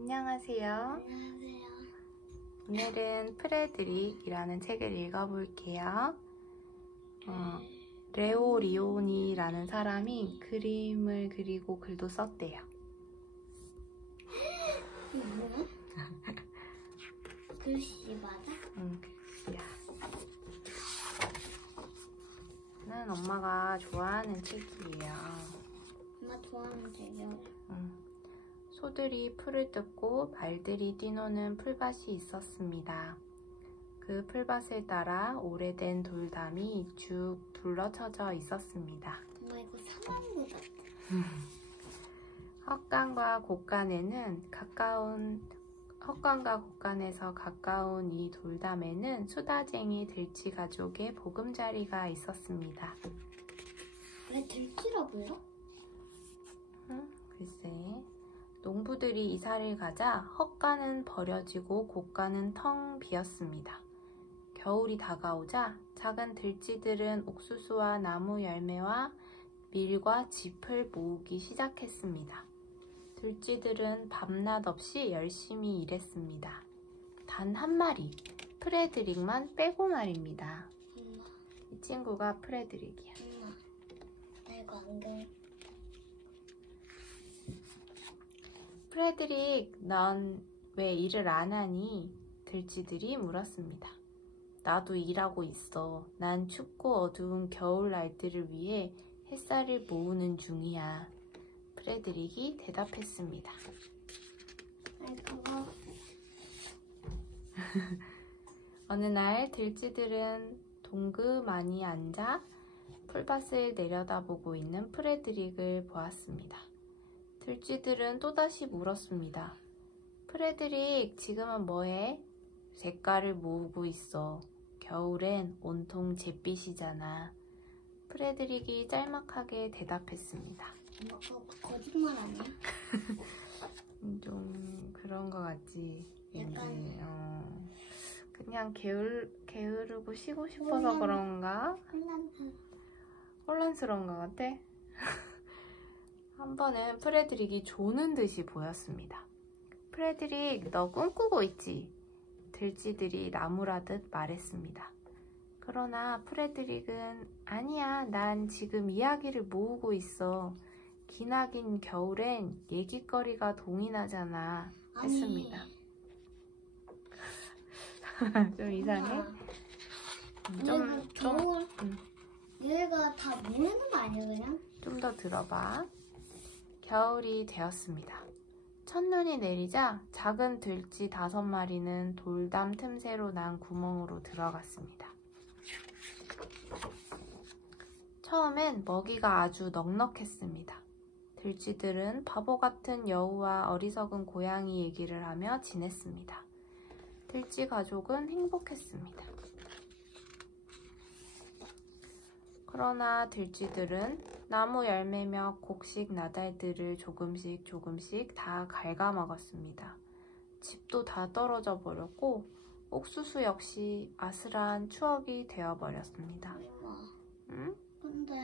안녕하세요. 안녕하세요. 오늘은 프레드릭이라는 책을 읽어볼게요. 레오 리오니라는 사람이 그림을 그리고 글도 썼대요. 이거 뭐야? 글씨 맞아? 응, 글씨야. 는 엄마가 좋아하는 책이에요. 엄마 좋아하는 책이요. 소들이 풀을 뜯고 말들이 뛰노는 풀밭이 있었습니다. 그 풀밭을 따라 오래된 돌담이 쭉 둘러쳐져 있었습니다. 엄마 이거 사망고 같아. 헛간과 곳간에서 가까운 이 돌담에는 수다쟁이 들쥐 가족의 보금자리가 있었습니다. 왜 들쥐라 불러? 글쎄. 농부들이 이사를 가자 헛간은 버려지고 곳간은 텅 비었습니다. 겨울이 다가오자 작은 들쥐들은 옥수수와 나무 열매와 밀과 짚을 모으기 시작했습니다. 들쥐들은 밤낮 없이 열심히 일했습니다. 단 한 마리, 프레드릭만 빼고 말입니다. 엄마, 이 친구가 프레드릭이야. 엄마, 나 이거 안경. 프레드릭, 넌 왜 일을 안 하니? 들쥐들이 물었습니다. 나도 일하고 있어. 난 춥고 어두운 겨울 날들을 위해 햇살을 모으는 중이야. 프레드릭이 대답했습니다. 아니 그거 어느 날 들쥐들은 동그만히 앉아 풀밭을 내려다보고 있는 프레드릭을 보았습니다. 들쥐들은 또다시 물었습니다. 프레드릭, 지금은 뭐해? 잿가를 모으고 있어. 겨울엔 온통 잿빛이잖아. 프레드릭이 짤막하게 대답했습니다. 엄마 그거 거짓말 아니야? 좀 그런 거 같지? 약간 그냥 게으르고 쉬고 싶어서 그런가? 혼란스러운 것 같아? 한 번은 프레드릭이 조는 듯이 보였습니다. 프레드릭, 너 꿈꾸고 있지? 들쥐들이 나무라듯 말했습니다. 그러나 프레드릭은 아니야, 난 지금 이야기를 모으고 있어. 기나긴 겨울엔 얘기거리가 동이 나잖아. 했습니다. 좀 이상해? 얘가 다 모르는 거 아니야 그냥? 좀 더 들어봐. 겨울이 되었습니다. 첫눈이 내리자 작은 들쥐 5마리는 돌담 틈새로 난 구멍으로 들어갔습니다. 처음엔 먹이가 아주 넉넉했습니다. 들쥐들은 바보 같은 여우와 어리석은 고양이 얘기를 하며 지냈습니다. 들쥐 가족은 행복했습니다. 그러나 들쥐들은 나무 열매며 곡식 나달들을 조금씩 다 갉아먹었습니다. 집도 다 떨어져 버렸고 옥수수 역시 아슬한 추억이 되어버렸습니다. 엄마. 응? 근데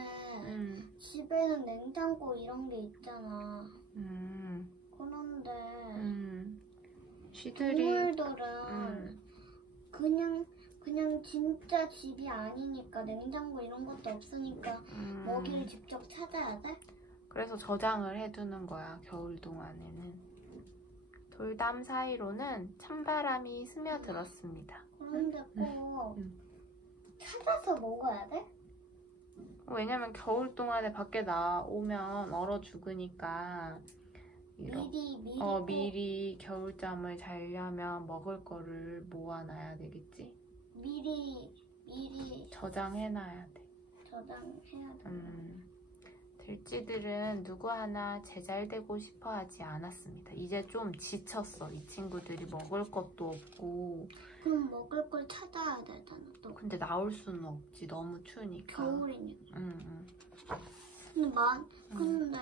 집에는 냉장고 이런 게 있잖아. 그런데 동물들은 그냥 진짜 집이 아니니까 냉장고 이런 것도 없으니까 먹이를 직접 찾아야 돼? 그래서 저장을 해두는 거야, 겨울 동안에는. 돌담 사이로는 찬바람이 스며들었습니다. 그런데 꼭 찾아서 먹어야 돼? 왜냐면 겨울 동안에 밖에 나오면 얼어 죽으니까 미리 겨울잠을 자려면 먹을 거를 모아놔야 되겠지? 미리 저장해놔야 돼. 저장해야 돼. 들쥐들은 누구 하나 제잘되고 싶어 하지 않았습니다. 이제 좀 지쳤어. 이 친구들이 먹을 것도 없고. 그럼 먹을 걸 찾아야 되잖아 또. 근데 나올 수는 없지. 너무 추우니까. 겨울이니까. 응. 근데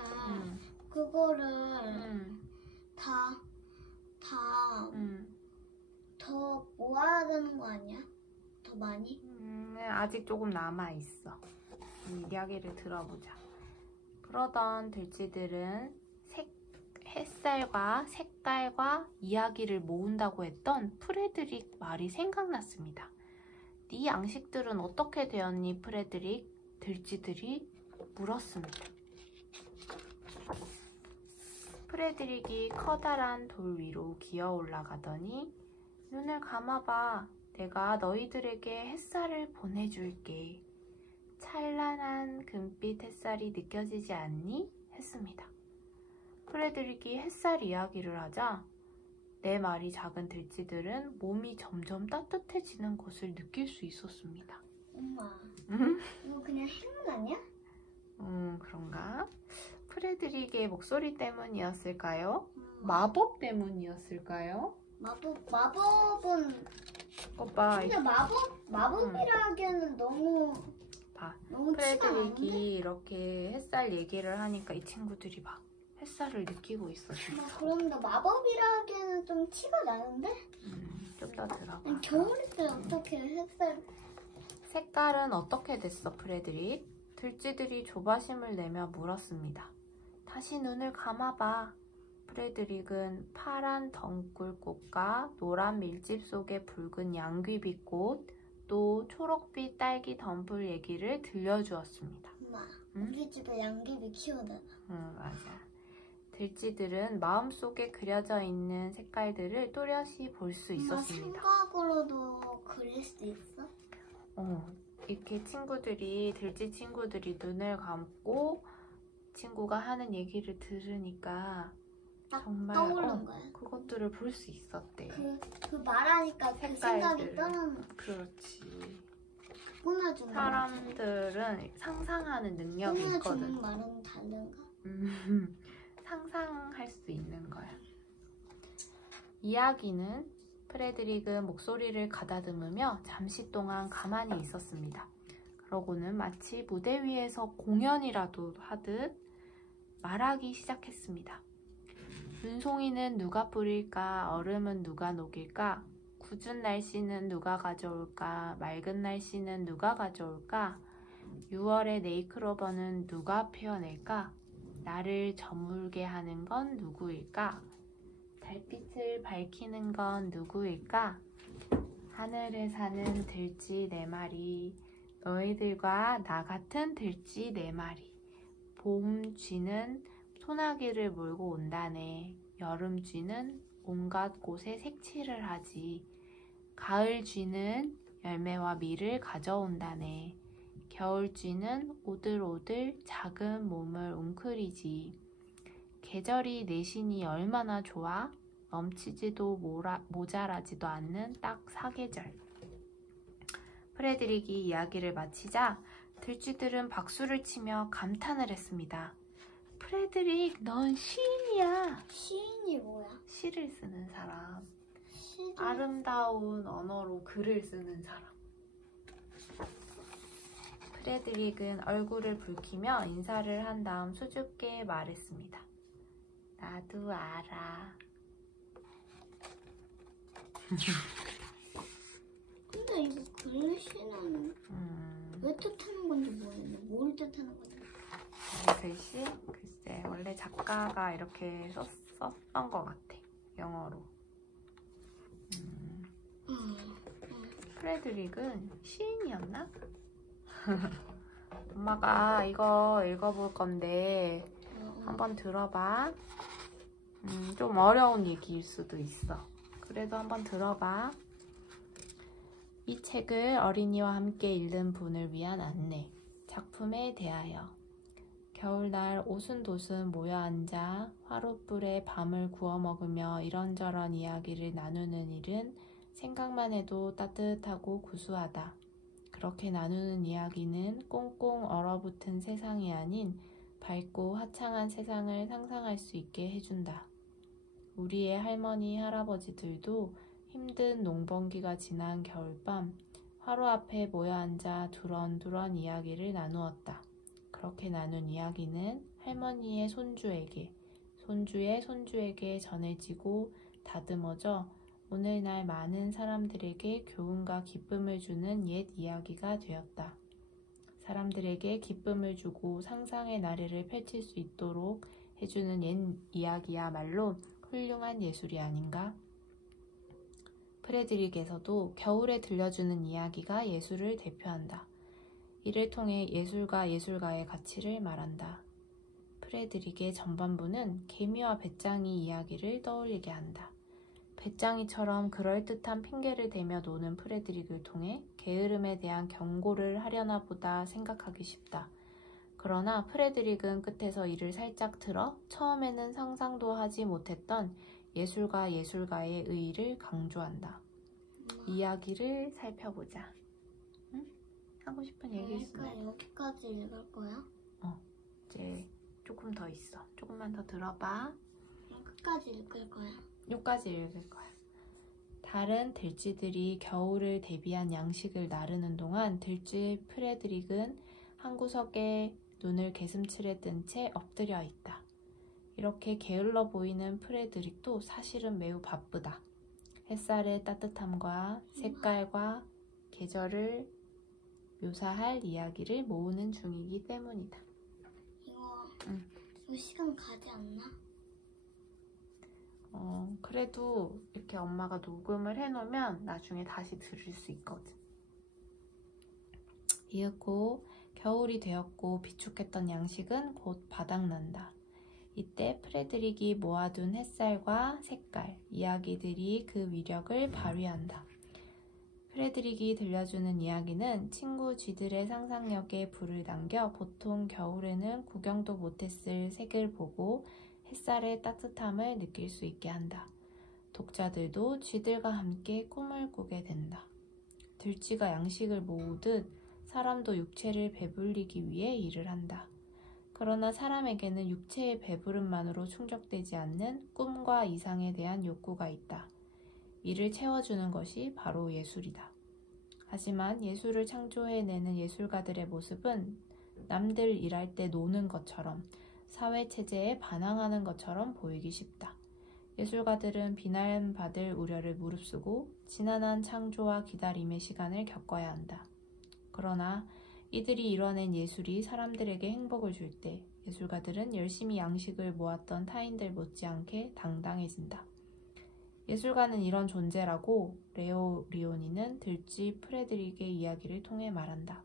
그거를 더 모아야 되는 거 아니야? 더 많이? 아직 조금 남아있어. 이야기를 들어보자. 그러던 들쥐들은 햇살과 색깔과 이야기를 모은다고 했던 프레드릭 말이 생각났습니다. 네 양식들은 어떻게 되었니, 프레드릭? 들쥐들이 물었습니다. 프레드릭이 커다란 돌 위로 기어 올라가더니 눈을 감아봐. 내가 너희들에게 햇살을 보내줄게. 찬란한 금빛 햇살이 느껴지지 않니? 했습니다. 프레드릭이 햇살 이야기를 하자 네 마리 작은 들쥐들은 몸이 점점 따뜻해지는 것을 느낄 수 있었습니다. 엄마, 이거 그냥 행운 아니야? 그런가? 프레드릭의 목소리 때문이었을까요? 마법 때문이었을까요? 마법은 오빠, 근데 마법이라 하기에는 너무 티가 나는데? 프레드릭이 이렇게 햇살 얘기를 하니까 이 친구들이 막 햇살을 느끼고 있었어요. 그런데 마법이라 하기에는 좀 티가 나는데? 좀 더 들어봐. 겨울일 때 어떻게 햇살... 색깔은 어떻게 됐어, 프레드릭? 들쥐들이 조바심을 내며 물었습니다. 다시 눈을 감아봐. 프레드릭은 파란 덩굴꽃과 노란 밀집 속의 붉은 양귀비꽃, 또 초록빛 딸기 덤불 얘기를 들려주었습니다. 엄마, 우리 집에 양귀비 키우잖아. 맞아. 들쥐들은 마음속에 그려져 있는 색깔들을 또렷이 볼 수 있었습니다. 생각으로도 그릴 수 있어? 이렇게 들쥐 친구들이 눈을 감고 친구가 하는 얘기를 들으니까 정말 떠오른 거야. 그것들을 볼 수 있었대. 그 말하니까 그 생각이 떠나는 거야. 그렇지. 꾸며주는 사람들은 상상하는 능력이 있거든. 꾸며주는 말은 다른가? 상상할 수 있는 거야. 이야기는 프레드릭은 목소리를 가다듬으며 잠시 동안 가만히 있었습니다. 그러고는 마치 무대 위에서 공연이라도 하듯 말하기 시작했습니다. 눈송이는 누가 뿌릴까? 얼음은 누가 녹일까? 궂은 날씨는 누가 가져올까? 맑은 날씨는 누가 가져올까? 6월의 네이클로버는 누가 피워낼까? 나를 저물게 하는 건 누구일까? 달빛을 밝히는 건 누구일까? 하늘에 사는 들쥐 4마리, 너희들과 나 같은 들쥐 4마리. 봄 쥐는 소나기를 몰고 온다네. 여름 쥐는 온갖 곳에 색칠을 하지. 가을 쥐는 열매와 밀을 가져온다네. 겨울 쥐는 오들오들 작은 몸을 웅크리지. 계절이 내신이 얼마나 좋아? 넘치지도 모자라지도 않는 딱 4계절. 프레드릭이 이야기를 마치자 들쥐들은 박수를 치며 감탄을 했습니다. 프레드릭, 넌 시인이야. 시인이 뭐야? 시를 쓰는 사람. 아름다운 언어로 글을 쓰는 사람. 프레드릭은 얼굴을 붉히며 인사를 한 다음 수줍게 말했습니다. 나도 알아. 근데 이거 글씨는 왜 뜻하는 건지 모르겠네. 뭘 뜻하는 건지. 글씨? 글쎄, 원래 작가가 이렇게 썼던 것 같아. 영어로. 프레드릭은 시인이었나? 엄마가 이거 읽어볼 건데 한번 들어봐. 좀 어려운 얘기일 수도 있어. 그래도 한번 들어봐. 이 책을 어린이와 함께 읽는 분을 위한 안내. 작품에 대하여. 겨울날 오순도순 모여 앉아 화롯불에 밤을 구워 먹으며 이런저런 이야기를 나누는 일은 생각만 해도 따뜻하고 구수하다. 그렇게 나누는 이야기는 꽁꽁 얼어붙은 세상이 아닌 밝고 화창한 세상을 상상할 수 있게 해준다. 우리의 할머니, 할아버지들도 힘든 농번기가 지난 겨울밤 화로 앞에 모여 앉아 두런두런 이야기를 나누었다. 그렇게 나눈 이야기는 할머니의 손주에게, 손주의 손주에게 전해지고 다듬어져 오늘날 많은 사람들에게 교훈과 기쁨을 주는 옛 이야기가 되었다. 사람들에게 기쁨을 주고 상상의 나래를 펼칠 수 있도록 해주는 옛 이야기야말로 훌륭한 예술이 아닌가? 프레드릭에서도 겨울에 들려주는 이야기가 예술을 대표한다. 이를 통해 예술과 예술가의 가치를 말한다. 프레드릭의 전반부는 개미와 배짱이 이야기를 떠올리게 한다. 배짱이처럼 그럴듯한 핑계를 대며 노는 프레드릭을 통해 게으름에 대한 경고를 하려나 보다 생각하기 쉽다. 그러나 프레드릭은 끝에서 이를 살짝 틀어 처음에는 상상도 하지 못했던 예술과 예술가의 의의를 강조한다. 이야기를 살펴보자. 응? 하고 싶은 얘기 있으면. 그러니까 여기까지 읽을 거야? 이제 조금 더 있어. 조금만 더 들어봐. 끝까지 읽을 거야? 여기까지 읽을 거야. 다른 들쥐들이 겨울을 대비한 양식을 나르는 동안 들쥐 프레드릭은 한 구석에 눈을 개슴츠레 뜬 채 엎드려 있다. 이렇게 게을러 보이는 프레드릭도 사실은 매우 바쁘다. 햇살의 따뜻함과 색깔과 계절을 묘사할 이야기를 모으는 중이기 때문이다. 이거 시간 가지 않나? 그래도 이렇게 엄마가 녹음을 해놓으면 나중에 다시 들을 수 있거든. 이윽고 겨울이 되었고 비축했던 양식은 곧 바닥난다. 이때 프레드릭이 모아둔 햇살과 색깔, 이야기들이 그 위력을 발휘한다. 프레드릭이 들려주는 이야기는 친구 쥐들의 상상력에 불을 당겨 보통 겨울에는 구경도 못했을 색을 보고 햇살의 따뜻함을 느낄 수 있게 한다. 독자들도 쥐들과 함께 꿈을 꾸게 된다. 들쥐가 양식을 모으듯 사람도 육체를 배불리기 위해 일을 한다. 그러나 사람에게는 육체의 배부름만으로 충족되지 않는 꿈과 이상에 대한 욕구가 있다. 이를 채워주는 것이 바로 예술이다. 하지만 예술을 창조해내는 예술가들의 모습은 남들 일할 때 노는 것처럼 사회체제에 반항하는 것처럼 보이기 쉽다. 예술가들은 비난받을 우려를 무릅쓰고 지난한 창조와 기다림의 시간을 겪어야 한다. 그러나 이들이 이뤄낸 예술이 사람들에게 행복을 줄 때 예술가들은 열심히 양식을 모았던 타인들 못지않게 당당해진다. 예술가는 이런 존재라고 레오 리오니는 들쥐 프레드릭의 이야기를 통해 말한다.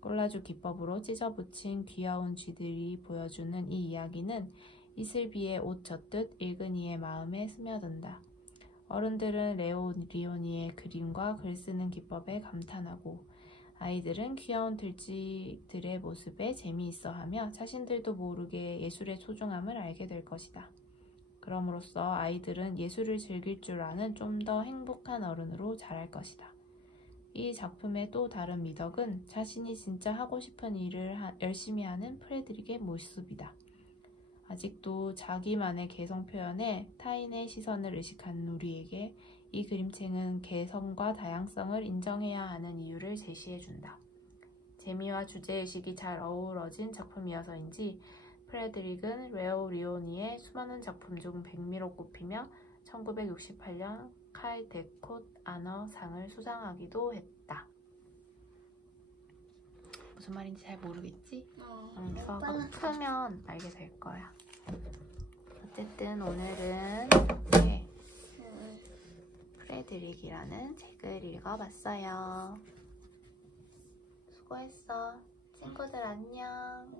꼴라주 기법으로 찢어붙인 귀여운 쥐들이 보여주는 이 이야기는 이슬비에 옷 젖듯 읽은 이의 마음에 스며든다. 어른들은 레오 리오니의 그림과 글 쓰는 기법에 감탄하고 아이들은 귀여운 들쥐들의 모습에 재미있어하며 자신들도 모르게 예술의 소중함을 알게 될 것이다. 그럼으로써 아이들은 예술을 즐길 줄 아는 좀 더 행복한 어른으로 자랄 것이다. 이 작품의 또 다른 미덕은 자신이 진짜 하고 싶은 일을 열심히 하는 프레드릭의 모습이다. 아직도 자기만의 개성 표현에 타인의 시선을 의식하는 우리에게 이 그림책은 개성과 다양성을 인정해야 하는 이유를 제시해준다. 재미와 주제의식이 잘 어우러진 작품이어서인지 프레드릭은 레오 리오니의 수많은 작품 중 백미로 꼽히며 1968년 칼데콧 아너 상을 수상하기도 했다. 무슨 말인지 잘 모르겠지? 주어가 크면 알게 될 거야. 어쨌든 오늘은 이렇게 프레드릭이라는 책을 읽어봤어요. 수고했어. 친구들 안녕.